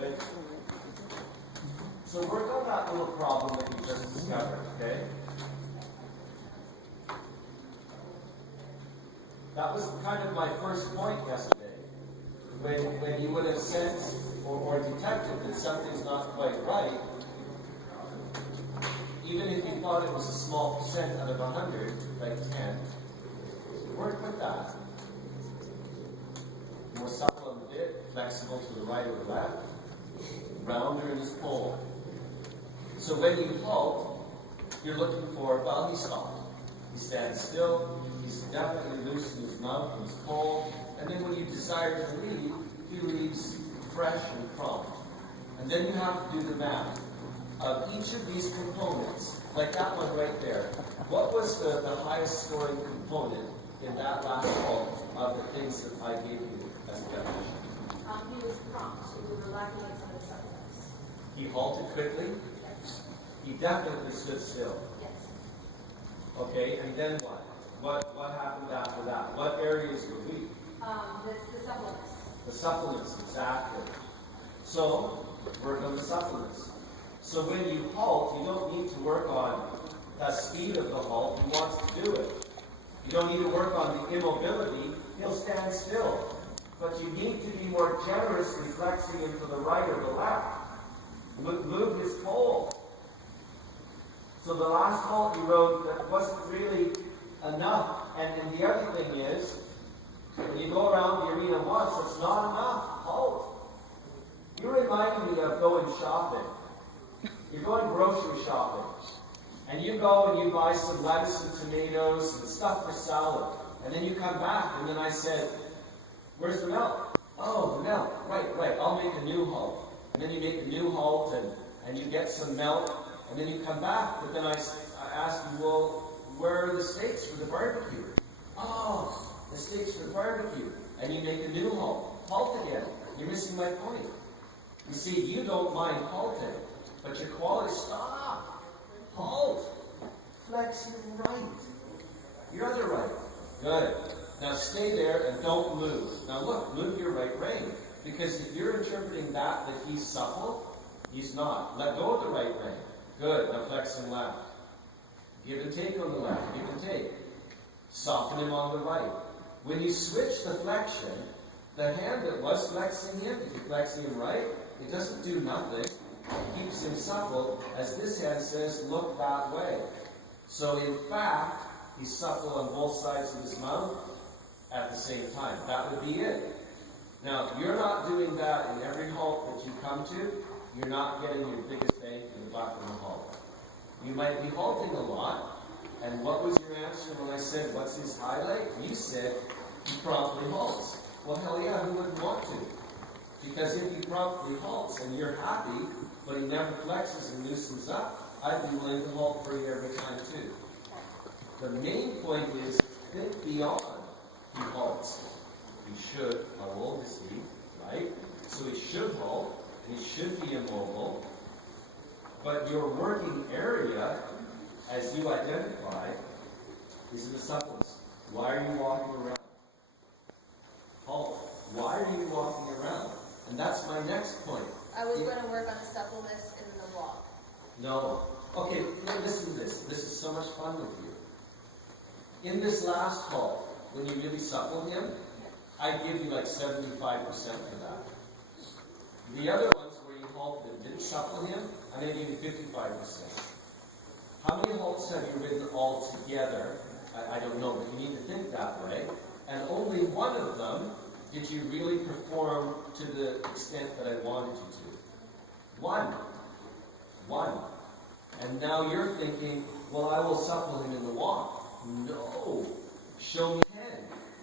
Good. So work on that little problem that you just discovered, okay? That was kind of my first point yesterday. When you would have sensed or detected that something's not quite right, even if you thought it was a small percent out of 100, like 10, work with that. More supple on the bit, flexible to the right or the left, rounder in his pole. So when you halt, you're looking for, well, he stopped. He stands still, he's definitely loose in his mouth and his pole, and then when you desire to leave, he leaves fresh and prompt. And then you have to do the math of each of these components, like that one right there. What was the highest scoring component in that last halt of the things that I gave you as a definition? He was prompt. He was lacking in some of the supplements. He halted quickly? Yes. He definitely stood still. Yes. Okay, and then what? What happened after that? What areas were weak? The supplements. The supplements, exactly. So, work on the supplements. So when you halt, you don't need to work on the speed of the halt. He wants to do it. You don't need to work on the immobility. He'll stand still. But you need to be more generously flexing him to the right or the left. Move his pole. So the last halt you rode, that wasn't really enough. And the other thing is, when you go around the arena once, it's not enough. Halt. You're reminding me of going shopping. You're going grocery shopping. And you go and you buy some lettuce and tomatoes and stuff for salad. And then you come back, and then I said, where's the milk? Oh, the milk. Right. I'll make a new halt. And then you make a new halt, and you get some milk, and then you come back. But then I asked you, well, where are the steaks for the barbecue? Oh, the steaks for the barbecue. And you make a new halt. Halt again. You're missing my point. You see, you don't mind halting, but your quality, stop. Halt. Flex your right. Your other right. Good. Now stay there and don't move. Now look, move your right rein. Because if you're interpreting that he's supple, he's not. Let go of the right rein. Good. Now flex him left. Give and take on the left. Give and take. Soften him on the right. When you switch the flexion, the hand that was flexing him, if you're flexing him right, it doesn't do nothing. It keeps him supple, as this hand says, look that way. So in fact, he's supple on both sides of his mouth at the same time. That would be it. Now, if you're not doing that in every halt that you come to, you're not getting your biggest bang for the buck in the halt. You might be halting a lot, and what was your answer when I said, what's his highlight? You said, he promptly halts. Well, hell yeah, who wouldn't want to? Because if he promptly halts and you're happy, but he never flexes and loosens up, I'd be willing to halt for you every time too. The main point is, think beyond he halts. He should, how old is he, right? So he should halt, he should be immobile, but your working area, as you identify, is in the supplements. Why are you walking around? Halt. Why are you walking around? And that's my next point. I was going to work on the supplements in the walk. No. Okay, listen to this. This is so much fun with you. In this last halt, when you really supple him, I give you like 75% for that. The other ones where you halted and didn't supple him, I'm going to give you 55%. How many halts have you ridden all together? I don't know, but you need to think that way. And only one of them did you really perform to the extent that I wanted you to. One. And now you're thinking, well, I will supple him in the walk. No. Show me 10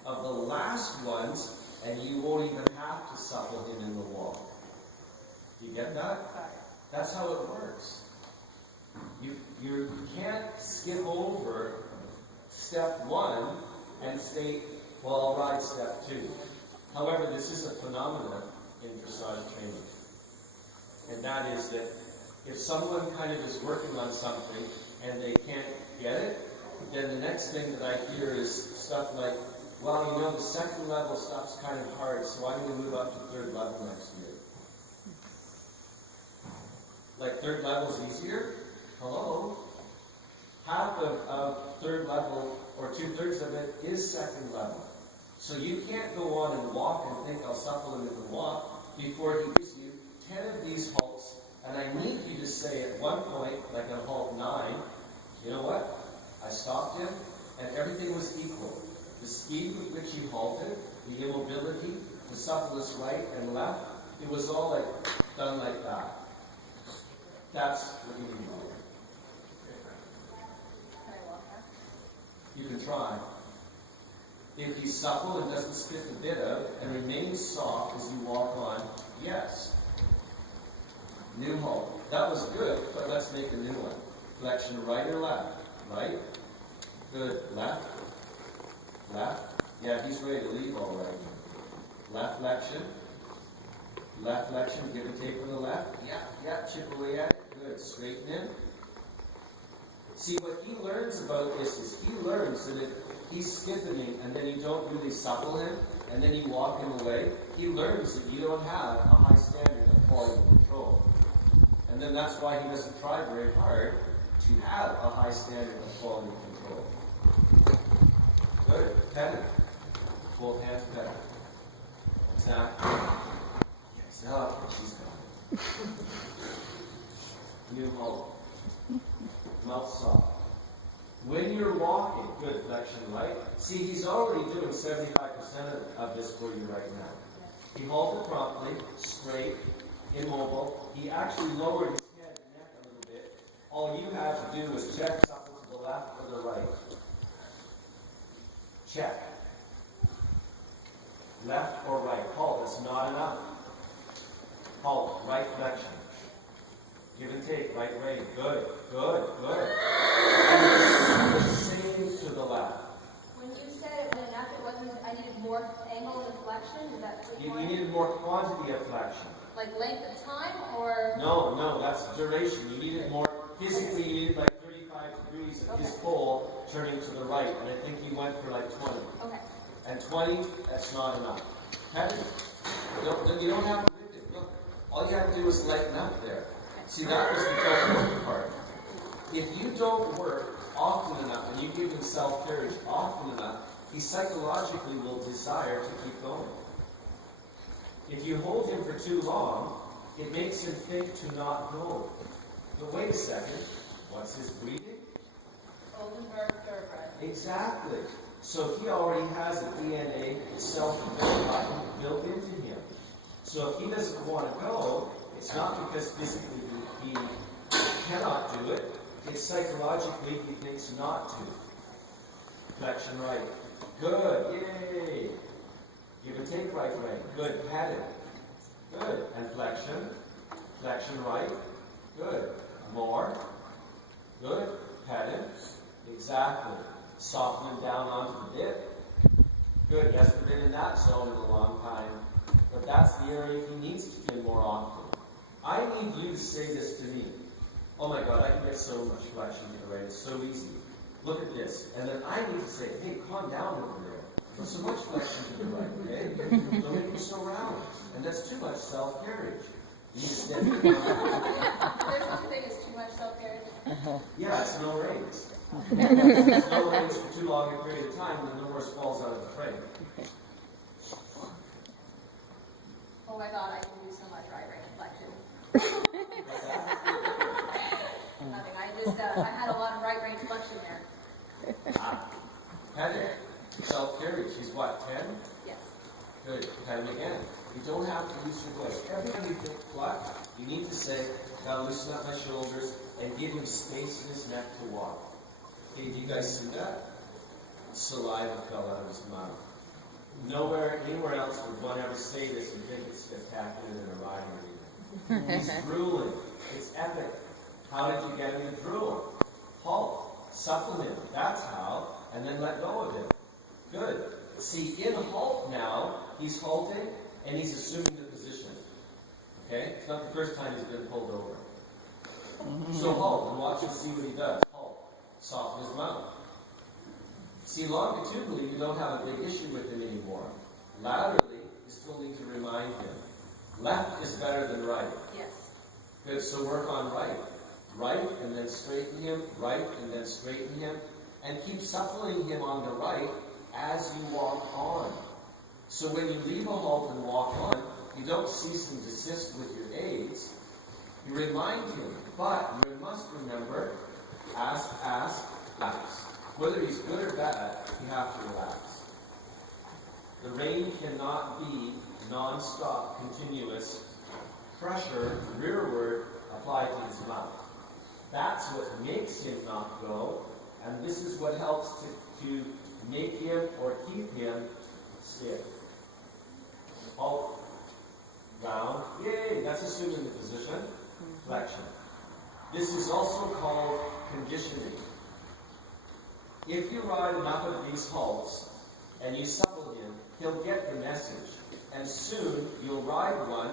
of the last ones, and you won't even have to supple him in the walk. You get that? That's how it works. You can't skip over step 1 and state, well, I'll ride step 2. However, this is a phenomenon in dressage training. And that is that if someone kind of is working on something and they can't get it, then the next thing that I hear is stuff like, well, you know, the second level stuff's kind of hard, so I'm going to move up to third level next year. Like third level's easier? Hello? Half of third level, or 2/3 of it, is second level. So you can't go on and walk and think I'll supplement the walk before he gives you 10 of these halts. And I need you to say at one point, like on halt 9, you know what? I stopped him, and everything was equal. The speed with which you halted, the immobility, the suppleness right and left, it was all like done like that. That's what you need to do. Can I walk back? You can try. If he's supple and doesn't spit the bit out and remains soft as you walk on, yes. New halt. That was good, but let's make a new one. Flexion right or left? Right? Good. Left? Left? Yeah, he's ready to leave all right. Left flexion. Left flexion. Give and take on the left. Yeah, chip away at it. Good. Straighten in. See, what he learns about this is he learns that if he's stiffening and then you don't really supple him and then you walk him away, he learns that you don't have a high standard of quality control. And then that's why he doesn't try very hard to have a high standard of quality control. Good. Pedal. Both hands pedal. Exactly. Yes. Oh, she's got it. New halt. Mouth soft. When you're walking, good flexion, right? See, he's already doing 75% of this for you right now. He halted promptly, straight, immobile. He actually lowered his head and neck a little bit. All you have to do is check supple to the left or the right. Check. Left or right. Halt. It's not enough. Halt. Right flexion. Give and take. Right way. Good. Good. Good. And the same to the left. When you said it wasn't enough, it wasn't, I needed more angle and flexion? Is that what You wanted? needed more quantity of flexion. Like length of time, or? No, that's duration. You needed more. Physically, you needed like 35 degrees of his pole turning to the right, and I think you went for like 20. Okay. And 20, that's not enough. Heavy. You don't have to lift it. Look, all you have to do is lighten up there. See, that was the don't work part. If you don't work often enough, and you give him self-carriage often enough, he psychologically will desire to keep going. If you hold him for too long, it makes him think to not go. But wait a second, what's his breathing? Oldenburg thoroughbred. Exactly. So he already has a DNA self-defense button built into him. So if he doesn't want to go, it's not because physically he cannot do it. It's psychologically he thinks not to. Flexion right. Good. Yay. Give and take right way. Good. Pat it. Good. And flexion. Flexion right. Good. More. Good. Pat it. Exactly. Soften him down onto the bit. Good. He hasn't been in that zone in a long time. But that's the area he needs to be in more often. I need you to say this to me. Oh my God, I can get so much flexion to the right. It's so easy. Look at this. And then I need to say, hey, calm down over there. There's so much flexion to the right, okay? Don't make me so round. And that's too much self-carriage. You need to stand it down. There's such a thing as too much self-carriage. Yeah, it's no reins. It's no reins for too long a period of time, and then the horse falls out of the frame. Oh my God, I can do so much right brain flexion. What's that? Nothing. I had a lot of right brain flexion there. Heather, self-carriage. She's what, 10? Yes. Good. Pat him again. You don't have to use your voice. Every time you think pluck, you need to say, now loosen up my shoulders and give him space in his neck to walk. Okay, do you guys see that? Saliva fell out of his mouth. Nowhere, anywhere else would one ever say this and think it's spectacular in a riding arena. He's drooling. It's epic. How did you get him to drool? Halt. Supplement. That's how. And then let go of it. Good. See, in halt now, he's halting and he's assuming the position. Okay? It's not the first time he's been pulled over. So halt and watch and see what he does. Halt. Soften his mouth. See, longitudinally, you don't have a big issue with him anymore. Laterally, you still need to remind him. Left is better than right. Yes. Good, so work on right. Right, and then straighten him, right, and then straighten him, and keep suppling him on the right as you walk on. So when you leave a halt and walk on, you don't cease and desist with your aids. You remind him, but you must remember, ask, relax. Whether he's good or bad, you have to relax. The rein cannot be non-stop, continuous pressure, rearward, applied to his mouth. That's what makes him not go, and this is what helps to make him or keep him stiff. Halt, round, yay, that's assuming the position, flexion. This is also called conditioning. If you ride enough of these halts and you supple him, he'll get the message. And soon you'll ride one,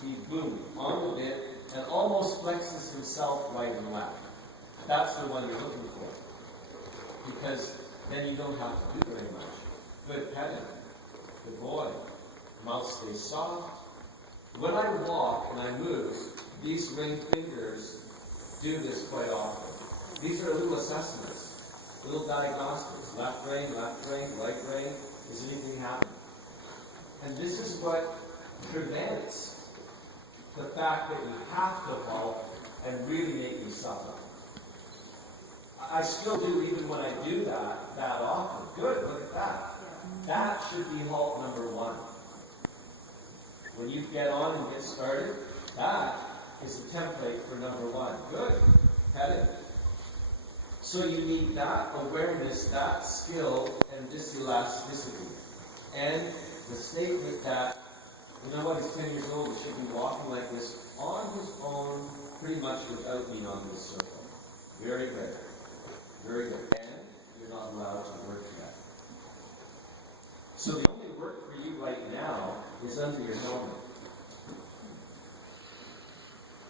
he boom, on the bit, and almost flexes himself right and left. That's the one you're looking for. Because then you don't have to do very much. Good petting. Good boy. Mouth stays soft. When I walk and I move, these ring fingers do this quite often. These are little assessments, little diagnostics. Left rein, right rein. Is anything happening? And this is what prevents the fact that you have to halt and really make you suffer. I still do, even when I do that often. Good, look at that. That should be halt number one. When you get on and get started, that is the template for number one. Good, headed. So you need that awareness, that skill, and this elasticity. And the statement that, you know what, he's 10 years old, he should be walking like this on his own, pretty much without being on this circle. Very good. Very good. And you're not allowed to work yet. So the only work for you right now is under your helmet.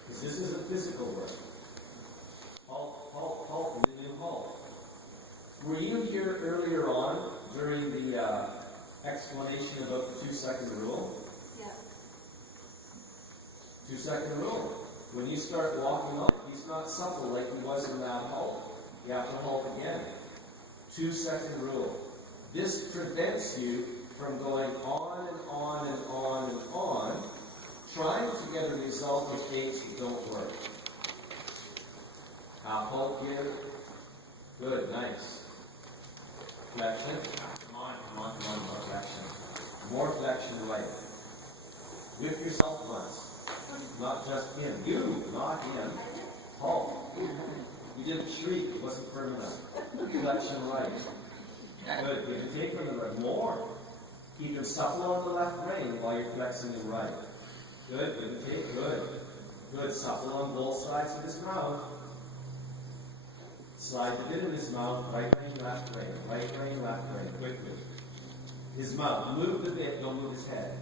Because this isn't physical work. Halt, and the new halt. Were you here earlier on during the explanation about the 2-second rule? Yeah. 2-second rule. When you start walking on, he's not supple like he was in that halt. You have to halt again. 2-second rule. This prevents you from going on and on and on and on, trying to get a result with gaits that don't work. Half halt here. Good, nice. Flexion. Come on, more flexion. More flexion right. Whip yourself once. Not just him. You, not him. Halt. You didn't shriek, it wasn't firm enough. Flexion right. Good, give and take from the right. More. Keep him supple on the left rein while you're flexing him right. Good, give and take, good. Good, supple on both sides of his mouth. Slide the bit in his mouth, right rein, left rein, quickly. His mouth, move the bit, don't move his head.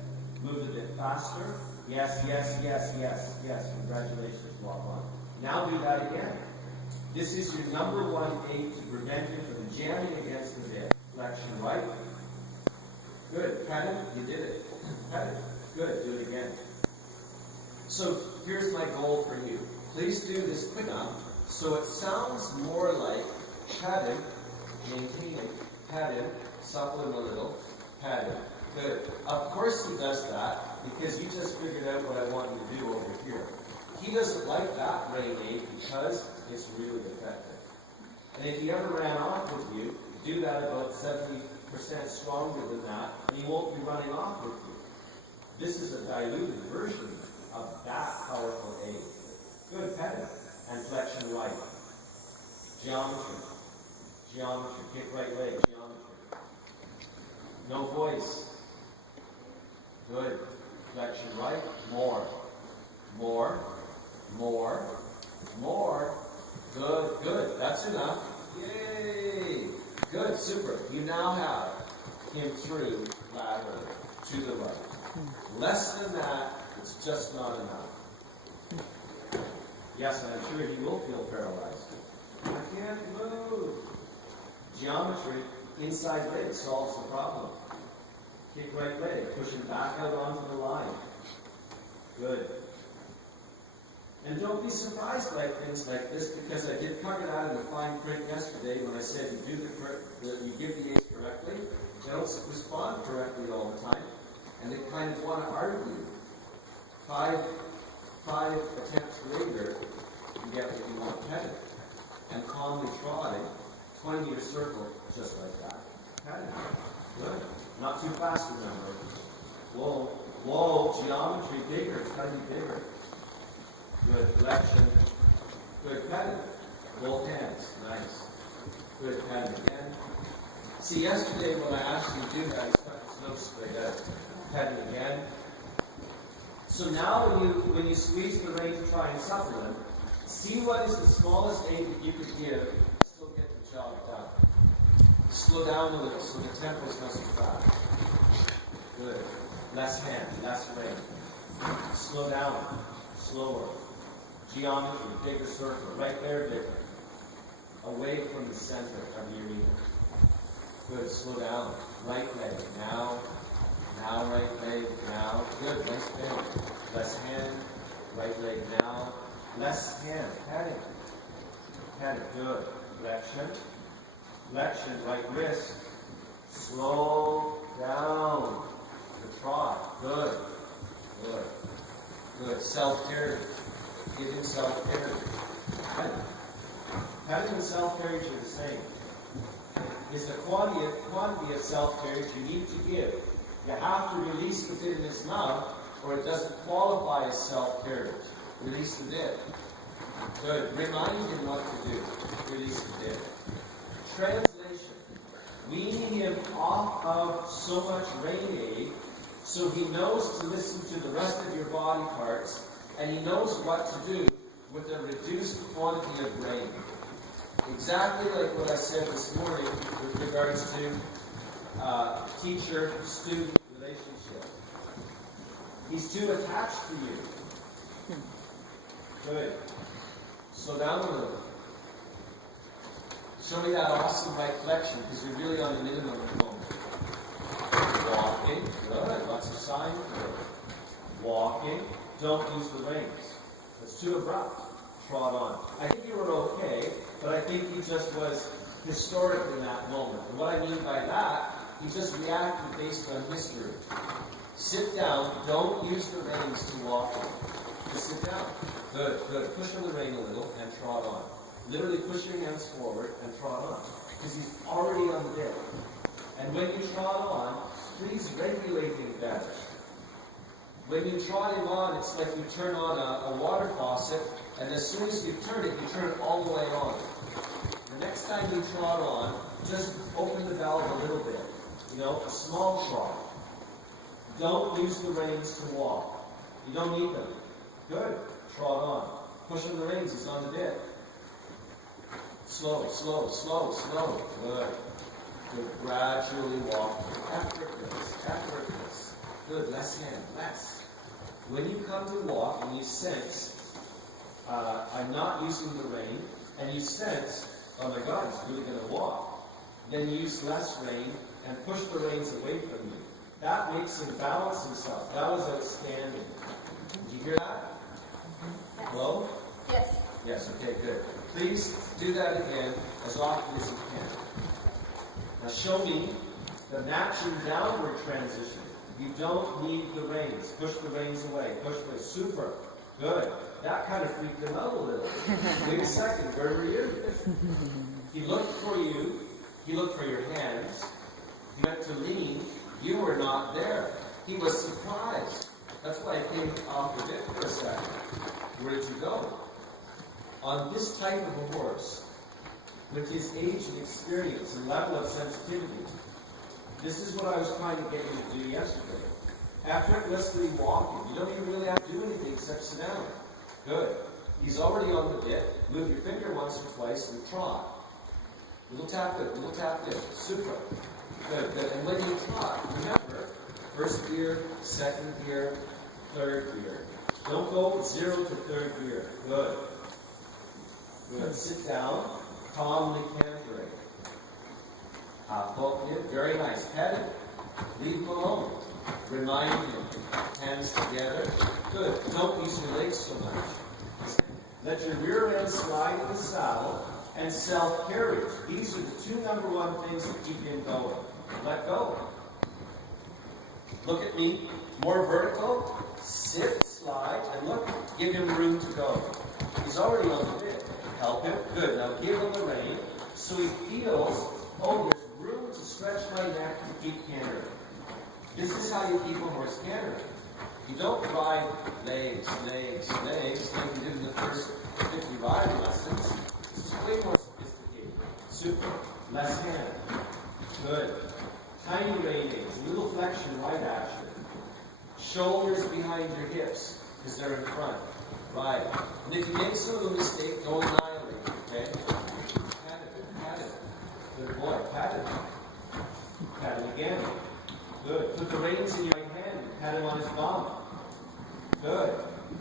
Move the bit faster. Yes. Congratulations, walk on. Now do that again. This is your number one aid to prevent you from jamming against the bit. Flexion right. Good. Pat it. You did it. Pat it. Good. Do it again. So here's my goal for you. Please do this quick enough so it sounds more like padding, maintaining, padding, supple him a little, padding. Good. Of course he does that because you just figured out what I want you to do over here. He doesn't like that rein aid because it's really effective. And if he ever ran off with you, do that about 70% stronger than that, and he won't be running off with you. This is a diluted version of that powerful aid. Good petting. And flexion right. Geometry. Kick right leg. Geometry. No voice. Good. Flexion right. More. Good. That's enough. Yay. Good. Super. You now have him through laterally to the right. Less than that, it's just not enough. Yes, and I'm sure he will feel paralyzed. I can't move. Geometry, inside leg solves the problem. Kick right leg, push him back out onto the line. Good. And highlight things like this because I did cover that in the fine print yesterday when I said you give the A's correctly. They don't respond correctly all the time, and they kind of want to argue. Five attempts later, you get what you want, petted, and calmly trotting, 20-meter circle, just like that. Petted. Good. Not too fast, remember. Whoa, geometry, bigger, it's got to be bigger. Good, flexion. Good, petted. Both hands, nice. Good, petted again. See, yesterday when I asked you to do that, he stuck his nose straight out. Petted again. So now when you squeeze the rein to try and supplement, see what is the smallest aid that you could give and still get the job done. Slow down a little so the tempo is not so fast. Good. Less hand, less rein. Slow down. Slower. Geometry, bigger circle. Right there, bigger. Away from the center of the arena. Good. Slow down. Right leg. Now. Now right leg. Now. Good. Nice bend. Less hand. Right leg. Now. Less hand. Pat it. Pat it. Good. Flexion. Flexion. Right wrist. Slow down. The trot. Good. Good. Good. Self-carry. Give him self-carry. Patting and self-carriage are the same. It's the quantity of self-carriage you need to give. You have to release the bit in his mouth, or it doesn't qualify as self-carriage. Release the bit. Good. Remind him what to do. Release the bit. Translation. Weaning him off of so much rein aid, so he knows to listen to the rest of your body parts, and he knows what to do with a reduced quantity of rein. Exactly like what I said this morning with regards to teacher-student relationship. He's too attached to you. Good. Slow down a little. Show me that awesome right flexion, because you're really on the minimum at the moment. Walking. Good. Lots of sign. Walking. Don't use the reins. It's too abrupt. Trot on. I think you were okay, but I think he just was historic in that moment. And what I mean by that, he just reacted based on history. Sit down. Don't use the reins to walk in. Just sit down. Good, good. Push on the rein a little and trot on. Literally push your hands forward and trot on. Because he's already on the bit. And when you trot on, please regulate him better. When you trot him on, it's like you turn on a water faucet, and as soon as you turn it all the way on. The next time you trot on, just open the valve a little bit. You know, a small trot. Don't use the reins to walk. You don't need them. Good. Trot on. Push on the reins, he's on the bit. Slow, slow, slow, slow. Good. Good. Gradually walk. Effortless, effortless. Good. Less hand, less. When you come to walk and you sense, I'm not using the rein, and you sense, oh my God, he's really going to walk, then you use less rein and push the reins away from you. That makes him balance himself. That was outstanding. Did you hear that? Yes. Hello? Yes. Yes, okay, good. Please do that again as often as you can. Now show me the matching downward transition. You don't need the reins. Push the reins away. Push the super. Good. That kind of freaked him out a little. Wait a second. Where were you? He looked for you. He looked for your hands. He went to lean. You were not there. He was surprised. That's why I came off the bit for a second. Where did you go? On this type of a horse, with his age and experience and level of sensitivity, this is what I was trying to get you to do yesterday. Effortlessly walking. You don't even really have to do anything except sit down. Good. He's already on the bit. Move your finger once or twice and trot. Little tap it, little tap it. Super. Good, good. And when you trot, remember, first gear, second gear, third gear. Don't go 0 to third gear. Good. Good. Sit down. Calmly cantering. Very nice. Pet him. Leave him alone. Remind him. Hands together. Good. Don't use your legs so much. Let your rear end slide in the saddle, and self-carriage. These are the two number one things that keep him going. Let go. Look at me. More vertical. Sit, slide, and look. Give him room to go. He's already on the bit. Help him. Good. Now give him the rein so he feels, oh, there's room to stretch my neck to keep cantering. This is how you keep a horse cantering. You don't ride legs, legs, legs like you did in the first 50 riding lessons. This is way more sophisticated. Super. Left hand. Good. Tiny reinings, little flexion, right action. Shoulders behind your hips, because they're in front. Right. And if you make some little mistake, don't annihilate, okay? Pat it. Good boy, pat it. Pat it again. Good. Put the reins in your right hand and pat him on his bum. Good.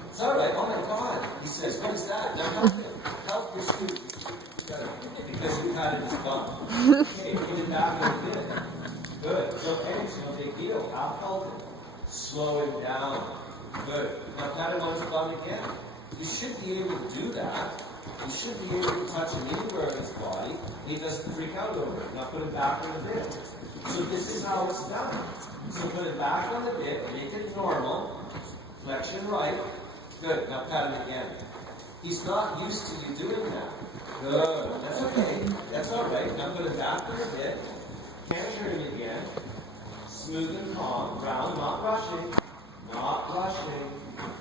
It's all right. Oh my God. He says, what is that? Now help him. Help your student. Because you patted his bum. Okay, get it back a little bit. Good. It's okay. It's no big deal. I'll help him. Slow him down. Good. Now pat him on his bum again. You should be able to do that. You should be able to touch him anywhere in his body. He doesn't freak out over it. Now put him back on the bit. So this is how it's done. So put it back on the bit. Make it normal. Flexion right. Good. Now pat him again. He's not used to you doing that. Good. That's okay. That's all right. Now put it back on the bit. Canter him again. Smooth and calm. Round, not rushing. Not rushing.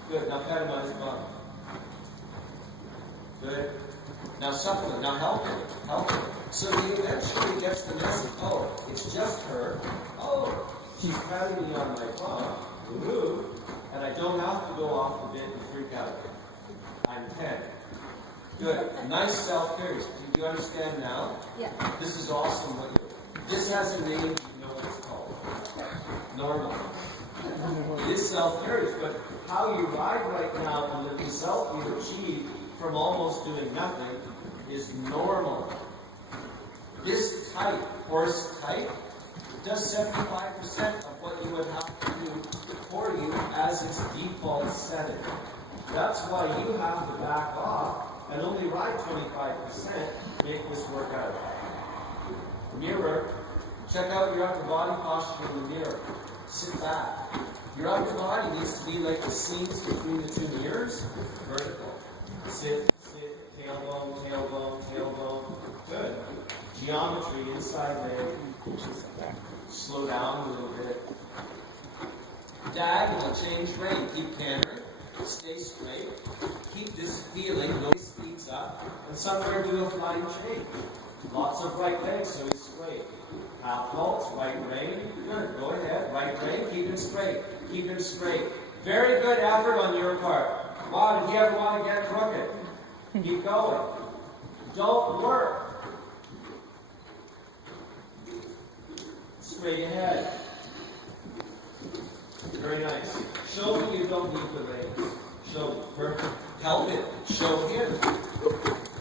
Good. Now pat him on his bum. Good. Now supplement. Now help him. Help him. So he eventually gets the message. Oh, it's just her. Oh, she's patting me on my bum. Move. And I don't have to go off the bit and freak out. I'm 10. Good. Nice self-carriage. Do you understand now? Yeah. This is awesome. This has a name. You know what it's called. Normal. It is self-carriage, but how you ride right now and the result you achieve from almost doing nothing is normal. This type, horse type, does 75% of what you would have to do for you as its default setting. That's why you have to back off and only ride 25% to make this work out. Mirror. Check out your upper body posture in the mirror. Sit back. Your upper body needs to be like the seams between the two mirrors. Vertical. Sit, tailbone, tailbone, tailbone. Good. Geometry, inside leg. Slow down a little bit. Diagonal, change rein. Keep cantering. Stay straight. Keep this feeling. Noise speeds up. And somewhere do a flying change. Lots of right legs, so he's straight. Half pulse, right rein. Good. Go ahead. Right rein. Keep him straight. Keep him straight. Very good effort on your part. Wow, did he ever want to get crooked? Keep going. Don't work. Straight ahead. Very nice. Show me you don't need the reins. Show me. Perfect. Help it. Show him.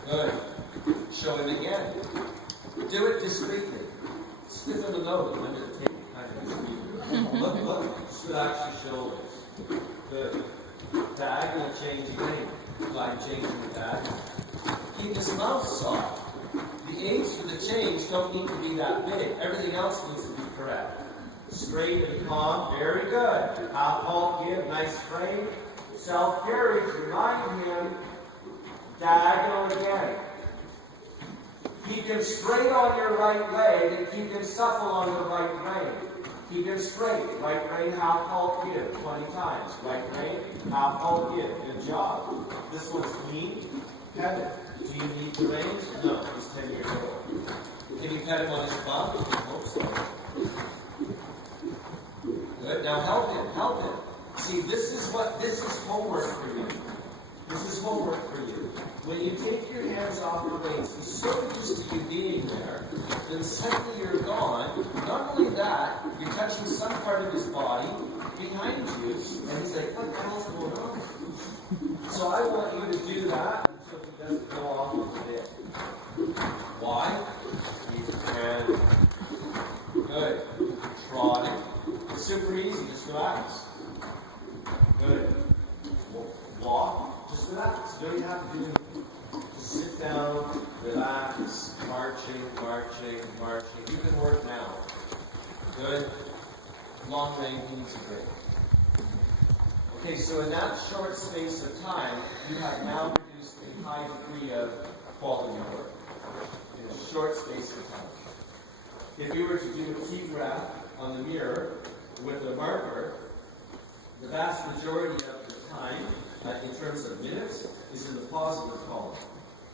Good. Show him again. Do it discreetly. Slip on the nose under the table. Kind of discreetly. Look. Relax your shoulders. Good. Diagonal change rein. Like changing the diagonal. Keep his mouth soft. The aids for the change don't need to be that big. Everything else needs to be correct. Straight and calm. Very good. Half halt give. Nice frame. Self-carriage. Remind him. Diagonal again. Keep him straight on your right leg and keep him supple on the right rein. Keep him straight. Right rein, half halt give. 20 times. Right rein, half halt give. Good job. This one's clean. Kevin, do you need the reins? No, he's 10 years old. Can you pet him on his bum? I hope so. Good. Now help him. Help him. See, this is homework for you. This is homework for you. When you take your hands off the reins, he's so used to you being there, then suddenly you're gone. Not only that, you're touching some part of his body behind you, and he's like, what the hell's going on? So I want you to do that until he doesn't go off with it. Why? He's friend. Good. Trotting. It's super easy. Just relax. Good. Walk. Just Just relax. You don't even have to do anything. Just sit down, relax, marching. You can work now. Good. Long range needs a break. Okay, so in that short space of time, you have now produced a high degree of quality work. In a short space of time. If you were to do a T-graph on the mirror with a marker, the vast majority of the time, in terms of minutes, is in the positive column.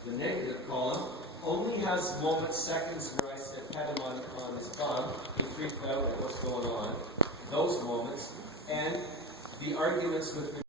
The negative column only has moments, seconds where I said pet him on his bum, he freaked out at what's going on, those moments, and the arguments with